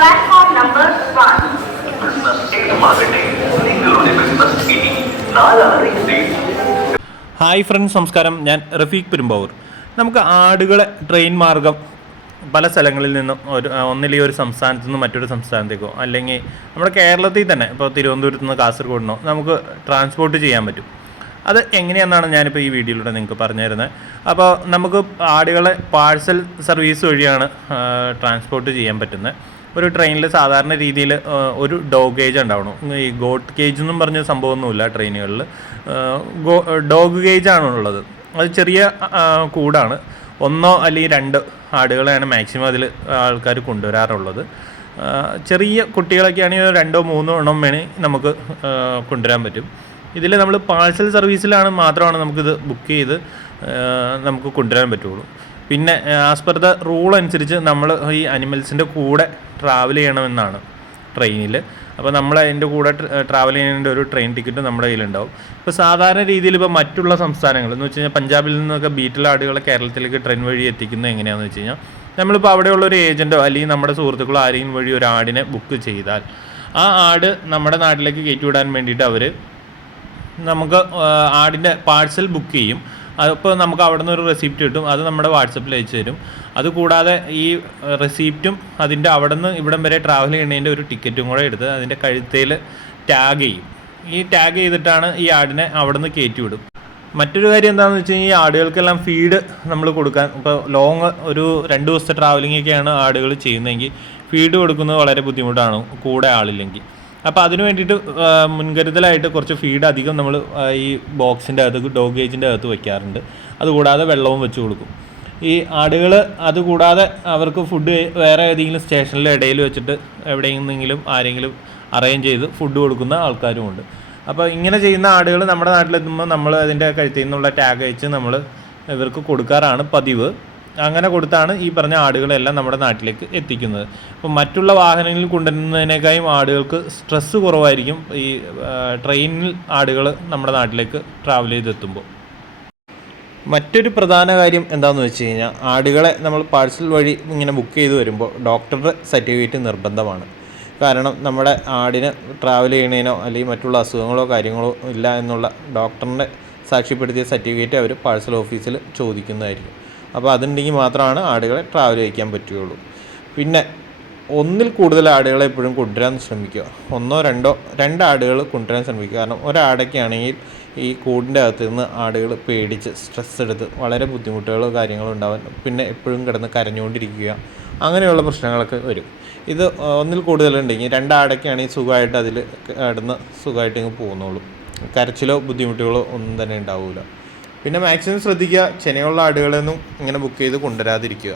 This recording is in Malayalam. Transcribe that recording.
Platform നമ്പർ നിങ്ങളുടെ ഹായ് ഫ്രണ്ട്സ് നമസ്കാരം. ഞാൻ റഫീഖ് പെരുമ്പാവൂർ. നമുക്ക് ആടുകളെ ട്രെയിൻ മാർഗം പല സ്ഥലങ്ങളിൽ നിന്നും ഒരു ഒന്നിലെ ഒരു സംസ്ഥാനത്തു നിന്ന് മറ്റൊരു സംസ്ഥാനത്തേക്കോ അല്ലെങ്കിൽ നമ്മുടെ കേരളത്തിൽ തന്നെ ഇപ്പോൾ തിരുവനന്തപുരത്ത് നിന്ന് കാസർഗോഡിനോ നമുക്ക് ട്രാൻസ്പോർട്ട് ചെയ്യാൻ പറ്റും. അത് എങ്ങനെയാണെന്നാണ് ഞാനിപ്പോൾ ഈ വീഡിയോയിലൂടെ നിങ്ങൾക്ക് പറഞ്ഞു തരുന്നത്. അപ്പോൾ നമുക്ക് ആടുകളെ പാഴ്സൽ സർവീസ് വഴിയാണ് ട്രാൻസ്പോർട്ട് ചെയ്യാൻ പറ്റുന്നത്. ഒരു ട്രെയിനിൽ സാധാരണ രീതിയിൽ ഒരു ഡോഗ് ഗേജ് ഉണ്ടാവണം. ഈ ഗോട്ട് ഗേജ് എന്നും പറഞ്ഞ സംഭവമൊന്നുമില്ല ട്രെയിനുകളിൽ ഗോ ഡോഗ് ഉള്ളത് അത് ചെറിയ കൂടാണ്. ഒന്നോ അല്ലെങ്കിൽ രണ്ട് ആടുകളെയാണ് മാക്സിമം അതിൽ ആൾക്കാർ കൊണ്ടുവരാറുള്ളത്. ചെറിയ കുട്ടികളൊക്കെ ആണെങ്കിൽ രണ്ടോ മൂന്നോ എണ്ണം വേണേൽ നമുക്ക് കൊണ്ടുവരാൻ പറ്റും. ഇതിൽ നമ്മൾ പാഴ്സൽ സർവീസിലാണ് മാത്രമാണ് നമുക്കിത് ബുക്ക് ചെയ്ത് നമുക്ക് കൊണ്ടുവരാൻ പറ്റുള്ളൂ. പിന്നെ ആസ് പെർ ദ റൂൾ അനുസരിച്ച് നമ്മൾ ഈ അനിമൽസിന്റെ കൂടെ ട്രാവൽ ചെയ്യണമെന്നാണ് ട്രെയിനിൽ അപ്പോൾ നമ്മൾ അതിന്റെ കൂടെ ട്രാവൽ ചെയ്യേണ്ട ഒരു ട്രെയിൻ ടിക്കറ്റ് നമ്മുടെ കയ്യിലുണ്ടാവും. ഇപ്പോൾ സാധാരണ രീതിയിൽ ഇപ്പോൾ മറ്റുള്ള സംസ്ഥാനങ്ങൾ എന്ന് വെച്ച് കഴിഞ്ഞാൽ പഞ്ചാബിൽ നിന്നൊക്കെ ബീറ്റിൽ ആടുകളെ കേരളത്തിലേക്ക് ട്രെയിൻ വഴി എത്തിക്കുന്നത് എങ്ങനെയാണെന്ന് വെച്ച് കഴിഞ്ഞാൽ നമ്മളിപ്പോൾ അവിടെയുള്ള ഒരു ഏജന്റോ അല്ലെങ്കിൽ നമ്മുടെ സുഹൃത്തുക്കളോ ആരെയും വഴി ഒരു ആടിനെ ബുക്ക് ചെയ്താൽ ആ ആട് നമ്മുടെ നാട്ടിലേക്ക് കയറ്റി വിടാൻ വേണ്ടിയിട്ട് അവർ നമുക്ക് ആടിന്റെ പാഴ്സൽ ബുക്ക് ചെയ്യും. അതിപ്പോൾ നമുക്ക് അവിടെ നിന്ന് ഒരു റെസിപ്റ്റ് കിട്ടും. അത് നമ്മുടെ വാട്സപ്പിൽ അയച്ചു തരും. അതുകൂടാതെ ഈ റെസിപ്റ്റും അതിന്റെ അവിടെ നിന്ന് ഇവിടം വരെ ട്രാവൽ ചെയ്യുന്നതിന്റെ ഒരു ടിക്കറ്റും കൂടെ എടുത്ത് അതിന്റെ കഴുത്തേൽ ടാഗ് ചെയ്യും. ഈ ടാഗ് ചെയ്തിട്ടാണ് ഈ ആടിനെ അവിടെ നിന്ന് കയറ്റി വിടും മറ്റൊരു കാര്യം എന്താണെന്ന് വെച്ച് കഴിഞ്ഞാൽ ഈ ആടുകൾക്കെല്ലാം ഫീഡ് നമ്മൾ കൊടുക്കാൻ ഇപ്പോൾ ലോങ് ഒരു രണ്ട് ദിവസത്തെ ട്രാവലിംഗ് ഒക്കെയാണ് ആടുകൾ ചെയ്യുന്നതെങ്കിൽ ഫീഡ് കൊടുക്കുന്നത് വളരെ ബുദ്ധിമുട്ടാണ് കൂടെ ആളില്ലെങ്കിൽ. അപ്പോൾ അതിന് വേണ്ടിയിട്ട് മുൻകരുതലായിട്ട് കുറച്ച് ഫീഡ് അധികം നമ്മൾ ഈ ബോക്സിന്റെ അകത്ത് ഡോഗ് ഗേജിന്റെ അകത്ത് വയ്ക്കാറുണ്ട് അതുകൂടാതെ വെള്ളവും വെച്ച് കൊടുക്കും. ഈ ആടുകൾ അതുകൂടാതെ അവർക്ക് ഫുഡ് വേറെ ഏതെങ്കിലും സ്റ്റേഷനിലെ ഇടയിൽ വെച്ചിട്ട് എവിടെയെങ്കിലും ആരെങ്കിലും അറേഞ്ച് ചെയ്ത് ഫുഡ് കൊടുക്കുന്ന ആൾക്കാരുമുണ്ട് അപ്പോൾ ഇങ്ങനെ ചെയ്യുന്ന ആടുകൾ നമ്മുടെ നാട്ടിലെത്തുമ്പോൾ നമ്മൾ അതിന്റെ കഴുത്തിൽ നിന്നുള്ള ടാഗ് അയച്ച് നമ്മൾ ഇവർക്ക് കൊടുക്കാറാണ് പതിവ്. അങ്ങനെ കൊടുത്താണ് ഈ പറഞ്ഞ ആടുകളെല്ലാം നമ്മുടെ നാട്ടിലേക്ക് എത്തിക്കുന്നത്. അപ്പോൾ മറ്റുള്ള വാഹനങ്ങളിൽ കൊണ്ടുവരുന്നതിനേക്കാളും ആടുകൾക്ക് സ്ട്രെസ്സ് കുറവായിരിക്കും ഈ ട്രെയിനിൽ ആടുകൾ നമ്മുടെ നാട്ടിലേക്ക് ട്രാവൽ ചെയ്തെത്തുമ്പോൾ. മറ്റൊരു പ്രധാന കാര്യം എന്താണെന്ന് വെച്ച് കഴിഞ്ഞാൽ ആടുകളെ നമ്മൾ പാഴ്സൽ വഴി ഇങ്ങനെ ബുക്ക് ചെയ്ത് വരുമ്പോൾ ഡോക്ടറുടെ സർട്ടിഫിക്കറ്റ് നിർബന്ധമാണ്. കാരണം നമ്മുടെ ആടിന് ട്രാവൽ ചെയ്യണേനോ അല്ലെങ്കിൽ മറ്റുള്ള അസുഖങ്ങളോ കാര്യങ്ങളോ ഇല്ല എന്നുള്ള ഡോക്ടറിന്റെ സാക്ഷ്യപ്പെടുത്തിയ സർട്ടിഫിക്കറ്റ് അവർ പാഴ്സൽ ഓഫീസിൽ ചോദിക്കുന്നതായിരിക്കും. അപ്പോൾ അതുണ്ടെങ്കിൽ മാത്രമാണ് ആടുകളെ ട്രാവൽ ചെയ്യിക്കാൻ പറ്റുകയുള്ളൂ. പിന്നെ ഒന്നിൽ കൂടുതൽ ആടുകളെ എപ്പോഴും കൊണ്ടുവരാൻ ശ്രമിക്കുക. ഒന്നോ രണ്ടോ രണ്ട് ആടുകൾ കൊണ്ടുവരാൻ ശ്രമിക്കുക. കാരണം ഒരാടൊക്കെയാണെങ്കിൽ ഈ കൂടിന്റെ അകത്ത് നിന്ന് ആടുകൾ പേടിച്ച് സ്ട്രെസ് എടുത്ത് വളരെ ബുദ്ധിമുട്ടുകളോ കാര്യങ്ങളോ ഉണ്ടാവാൻ പിന്നെ എപ്പോഴും കിടന്ന് കരഞ്ഞുകൊണ്ടിരിക്കുക. അങ്ങനെയുള്ള പ്രശ്നങ്ങളൊക്കെ വരും. ഇത് ഒന്നിൽ കൂടുതലുണ്ടെങ്കിൽ രണ്ടാടൊക്കെയാണെങ്കിൽ സുഖമായിട്ട് അതിൽ കിടന്ന് സുഖമായിട്ട് ഇങ്ങ് പോകുന്നുള്ളൂ. കരച്ചിലോ ബുദ്ധിമുട്ടുകളോ ഒന്നും തന്നെ ഉണ്ടാവില്ല. പിന്നെ മാക്സിമം ശ്രദ്ധിക്കുക. ചെനയുള്ള ആടുകളൊന്നും ഇങ്ങനെ ബുക്ക് ചെയ്ത് കൊണ്ടുവരാതിരിക്കുക.